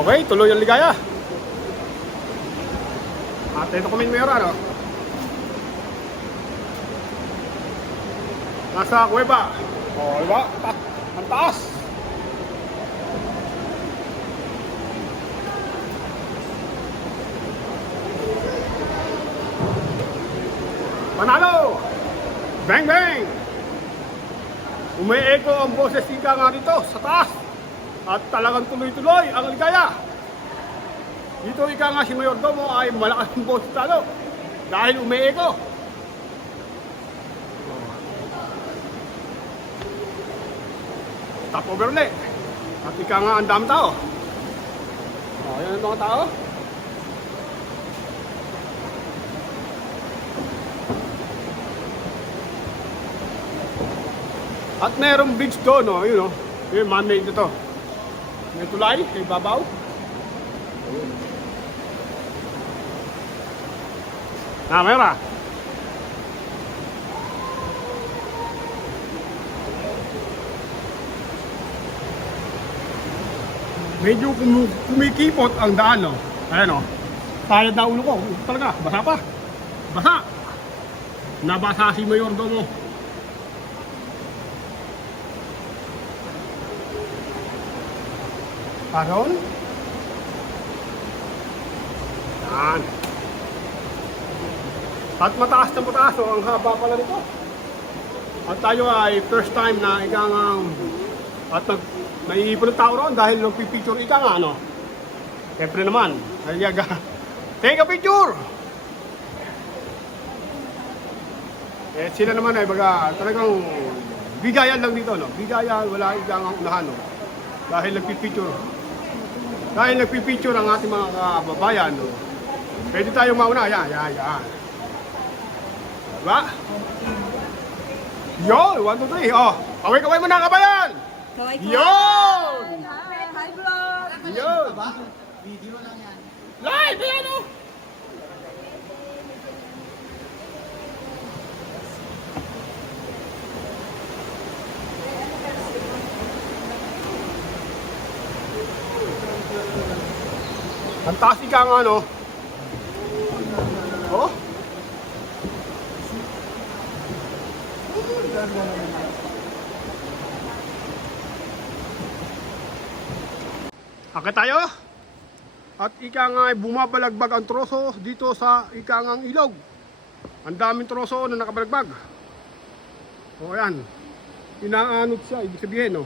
Okay, tuloy ang ligaya. At ito kami mayroon, ano? Nasa kuweba. O, diba? Ang taas. Panalo! Bang bang! Ume-echo ang boses ika nga dito sa taas. At talagang tuloy-tuloy ang ligaya. Dito ika nga si Mayordomo ay malakas ang boses talo. Dahil ume-echo. Top over ulit. At ika nga ang dami tao. O, yan ang mga tao. At merong bridge doon, no? Yun, no? Yun, man-made na to. May tulay, may babaw. Mayroon. Medyo kumikipot ang daan, no? Ayan, no? Sayad na ulo ko. Talaga, basa pa. Basa. Nabasa si Mayordomo. Paron? Yan. At mataas na mataas, so ang haba pala nito. At tayo ay first time na ikang at naiipon ng tao ron dahil nagpipicture ika nga, ano? Siyempre naman, ayaga. Take a picture! Eh, sila naman ay baga talagang bigayan lang dito, no? Bigayan, wala ikang unahan, no? Dahil nagpipicture. Dahil nagpipicture ang ating mga kababayan, no? Pwede tayong mauna. Yan. Diba? Yun! 1, 2, 3. Oh! Kaway-kaway mo na, kabayan! Yun! Hi, vlog! Yun! Video lang yan. Live! Yan, oh! Fantastic ang ano. Oh. Akit tayo. At ika nga ay bumabalagbag ang troso dito sa ika nga ilog. Ang daming troso na nakabalagbag. O yan. Inaanod siya, ibig sabihin, no.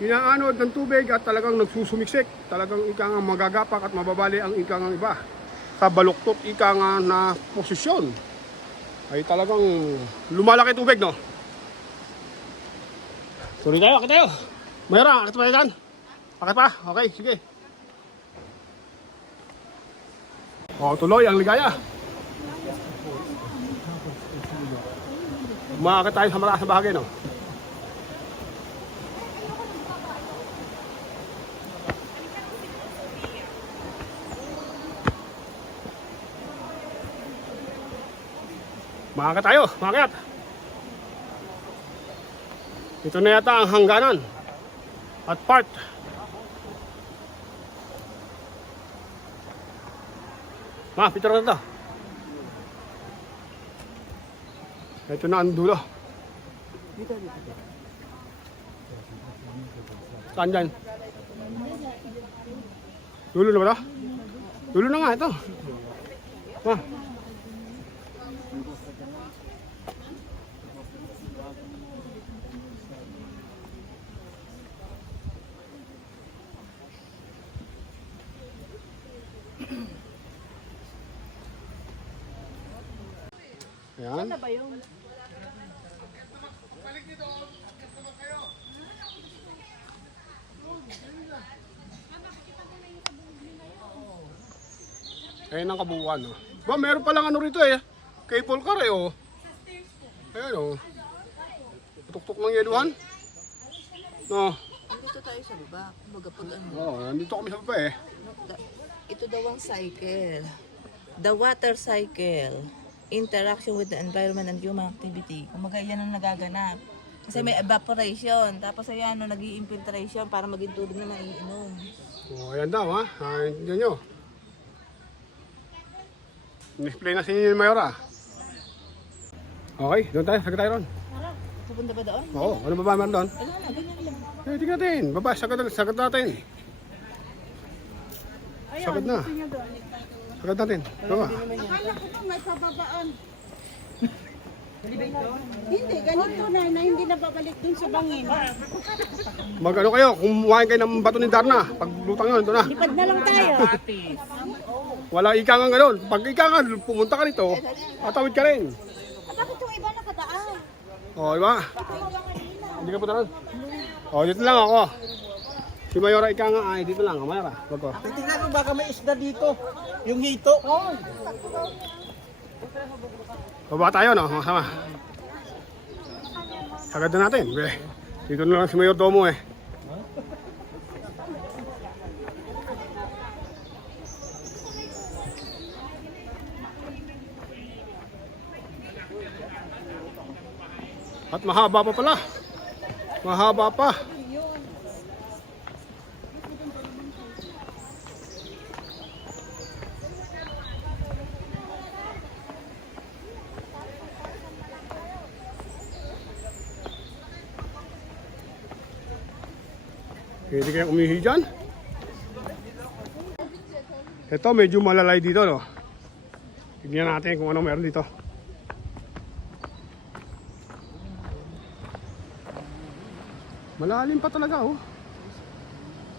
Inaanod ng tubig at talagang nagsusumiksik. Talagang ika nga magagapak at mababali ang ika nga iba. Sa baluktot ika nga na posisyon ay talagang lumalaki tubig, no. Tuloy tayo, akit tayo. Mayroon, akit pa yan. Akit pa? Okay, sige. O, tuloy ang ligaya. Umakit tayo sa malakas na bahagi, no. Makakit tayo, makakit. Ito na yata ang hangganan at part. Picture na ito. Ito na ang dulo. Saan dyan? Dulo na ba ito? Dulo na nga ito. Ayan. Saan na ba yun? Ayan ang kabuuan, no? Ba, meron palang ano rito eh. Cable car eh, oh. Ayan, oh. Tuktok ng yeluhan. No. Nandito tayo sa baba. Kumbaga pag ano. Oo, nandito kami sa baba eh. Ito daw ang cycle. The water cycle. Interaction with the environment and human activity. Kumbaga yan ang nagaganap. Kasi may evaporation. Tapos ayan, no, nag-i-infiltration para maging tubig na maiinom. O, ayan daw ha. Yan nyo. Display na si Mayora. Okay, doon tayo. Sagad tayo ron. Tara, pupunta ba doon? Oo, ano ba meron doon? Wala na, ganyan lang. Tingnan natin. Baba, sagad natin. Sagad na. Sagad natin. Baba. Akala ko po may pababaan. Hindi, ganito na hindi na babalik dun sa bangin. Mag-ano kayo, kumuhain kayo ng bato ni Darna. Pag lutang yun, ito na. Lipad na lang tayo. Wala ikangan ganun. Pag ikangan, pumunta ka rito, tatawid ka rin. Bakit yung iba nakataan? O, diba? Hindi ka punta ron. O, dito lang ako. Si Mayora ikanga, ay dito lang. Mayora, wag ko. Titignan ko baka may isda dito. Yung hito. Baba tayo, no? Sama. Sagad na natin. Dito na lang si Mayor Domo eh. At mahaba pa pala. Mahaba pa. Pwede kayong umihi dyan. Ito medyo malalay dito, no? Tignan natin kung ano meron dito. Malalim pa talaga, oh.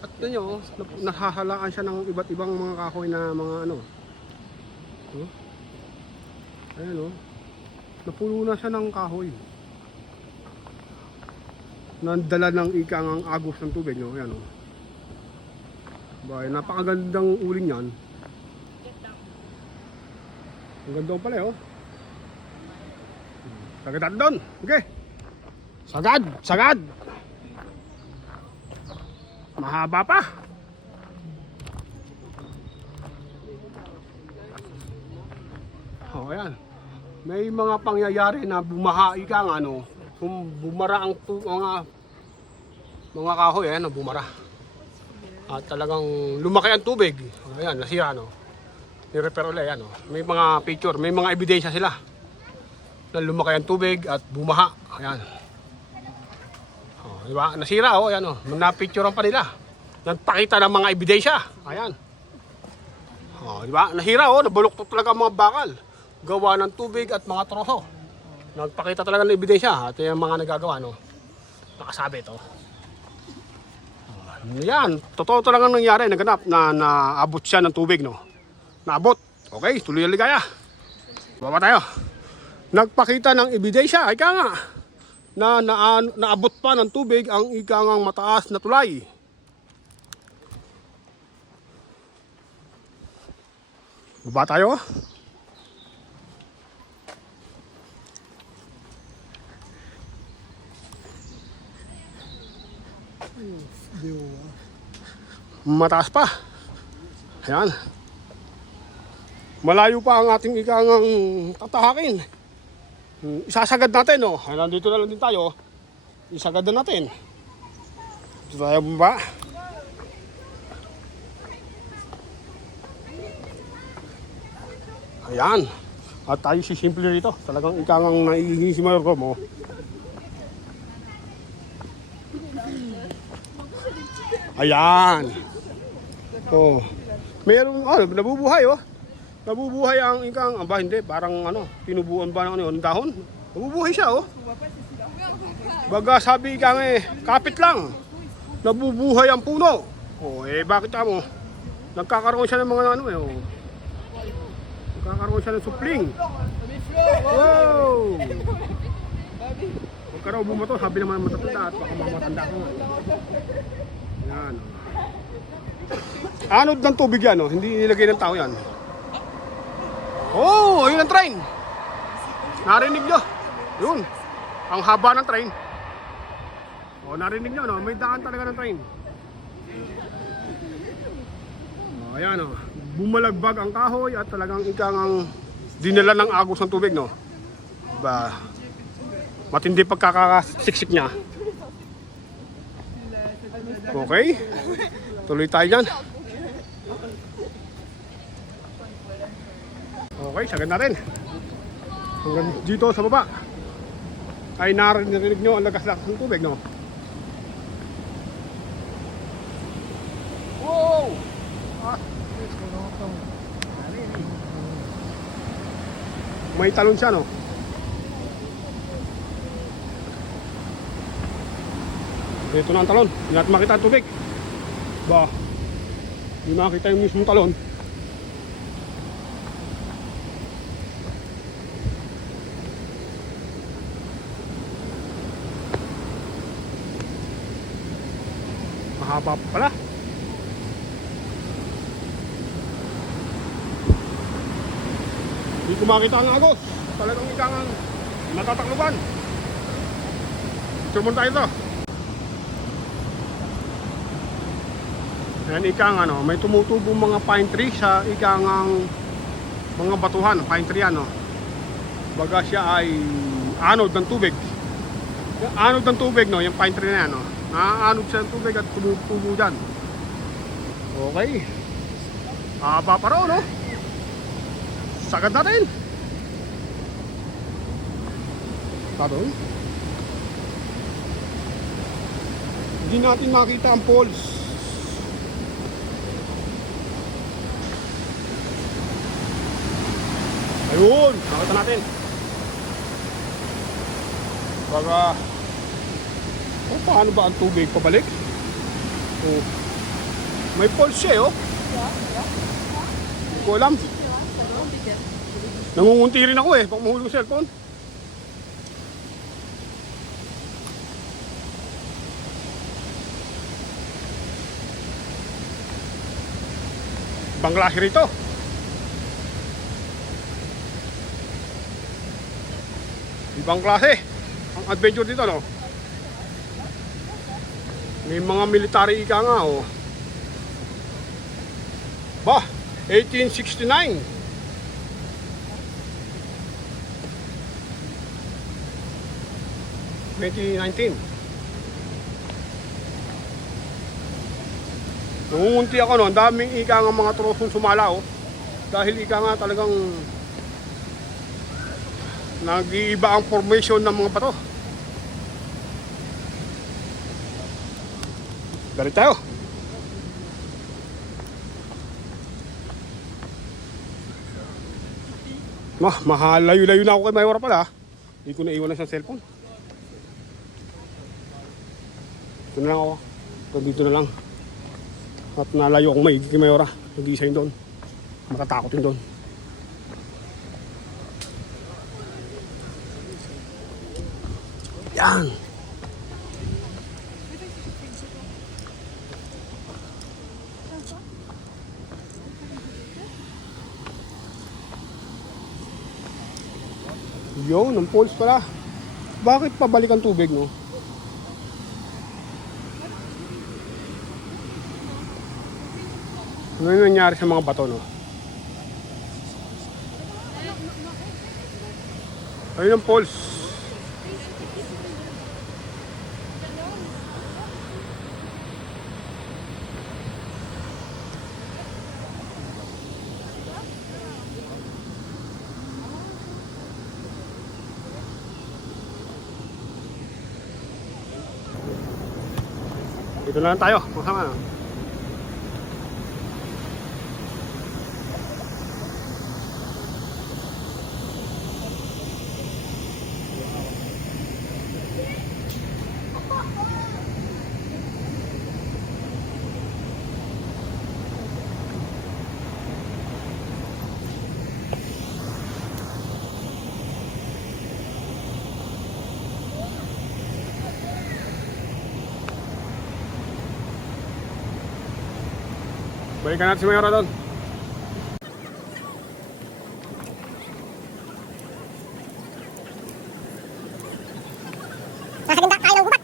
At nyo, nahahalaan siya ng iba't ibang mga kahoy na mga ano. Oh. Ayan, oh. Napuno na siya ng kahoy. Nandala ng ikangang agos ng tubig, no? Ayan, oh. Bay, napakagandang uling yan. Ang ganda pala, oh. Sagad natin doon. Okay. Sagad! Sagad! Mahaba pa. Oh, ayan. May mga pangyayari na bumaha ikang ano, kung bumara ang mga kahoy, ayan, bumara. At talagang lumaki ang tubig. Ayan, nasira, no. Ni-repair ulit, ayan, no. May mga picture, may mga ebidensya sila na lumaki ang tubig at bumaha. Ayan. Oh, diba? Nasira, oh, ayan, oh. Na-picturean pa nila. Nagpakita ng mga ebidensya. Ayan. Oh, diba? Nasira, oh. Nabuloktot talaga ang mga bakal. Gawa ng tubig at mga troso. Nagpakita talaga ng ebidensya at yung mga nagagawa, no. Nakasabit, oh. Yan, totoo talaga nangyari, naganap na naabot siya ng tubig, no. Naabot. Okay, tuloy ang ligaya. Baba tayo. Nagpakita ng ebidensya, ika nga, na naabot pa ng tubig ang ikangang mataas na tulay. Baba tayo. Mataas pa. Ayan. Malayo pa ang ating ikangang tatahakin. Isasagad natin, oh. Ayan, nandito na lang din tayo. Isagad na natin. Dito tayo bumaba. Ayan. At tayo sisimple rito. Talagang ikangang naiingin si Mayor mo. Ayan. Oh. Mayroong nabubuhay, oh. Nabubuhay ang ikang, aba hindi, parang ano, tinubuan ba ng ano, ng dahon? Nabubuhay siya, oh. Baga sabi ikang kapit lang. Nabubuhay ang puno. Oh, bakit mo? Nagkakaroon siya ng mga ano, oh. Nagkakaroon siya ng supling. Wow! Huwag ka raw bumato, sabi naman matatanda at baka mamatanda ko. Yan. Anod ng tubig yan, oh. Hindi nilagay ng tao yan. Oh, ayun ang train. Narinig nyo? Yun. Ang haba ng train. Oh, narinig nyo, no? May daan talaga ng train. Oh, ayan, oh. Bumalagbag ang kahoy at talagang ikang dinala ng agos ng tubig, no? Ba. Matindi pagkakasiksik niya. Okay. Tuloy tayo dyan. Okay, sagad natin. Hanggang dito sa baba. Ay narinig nyo ang lakas-lakas ng tubig, no? Wow! Ah. May talon siya, no? Ito na ang talon. Hindi natin makita ang tubig. Ba, hindi makita yung mismong talon. Mahaba pa pala. Hindi ko makita ang agos. Talagang ikangan natatakluban. Picture mo tayo ito. Ayan ikang ano, may tumutubong mga pine tree sa ikangang mga batuhan, pine tree ano. Baga siya ay anod ng tubig. Yung anod ng tubig no, yung pine tree na yan no. Naaanod siya ng tubig at tumutubo dyan. Okay. Haba pa raw no. Sagad natin. Taron. Hindi natin makita ang poles. Ayun, nakita natin. Baga, paano ba ang tubig pabalik? Oh. May pulse siya, oh. Hindi ko alam. Nangungunti rin ako eh, pag mahulog yung cellphone. Ibang klase rito. Ibang klase ang adventure dito, no? May mga military ika nga, oh. Bah, 1869. Nangungunti ako, no? Ang daming ika nga mga trosong sumala, oh. Dahil ika nga talagang nag-iiba ang formation ng mga bato. Galit tayo. Mahal, layo-layo na ako kay Mayora pala. Hindi ko naiwan na sa cellphone. Ito na lang ako. Dito na lang. At nalayo akong maigi kay Mayora. Nag-iisa yun doon. Matatakot yun doon. Yan. Yun, ang pulse pala. Bakit pabalik ang tubig, no? Ano yung nangyari sa mga bato, no? Ayun ang pulse. Dito na lang tayo, masama na. Balikan natin si Mayora doon. Sasagindak tayo ng gubat.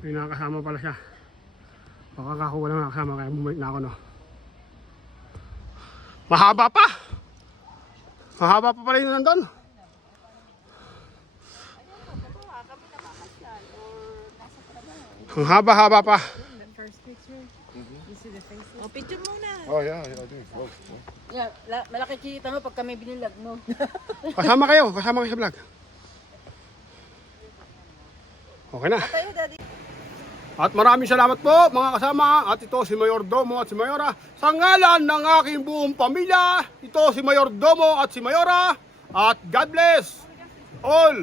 May nakakasama pala siya. Baka ako walang nakakasama kaya bumalik na ako, no. Mahaba pa! Mahaba pa pala yun nandun. Ang haba-haba pa. O, picture muna. Oh yeah, I do. Close. Malaki kita mo pag kami binilag mo. Kasama kayo sa vlog. Okay na. Tayo, daddy. At maraming salamat po mga kasama. At ito si Mayor Domo at si Mayora. Sa ngalan ng aking buong pamilya, ito si Mayor Domo at si Mayora. At God bless all.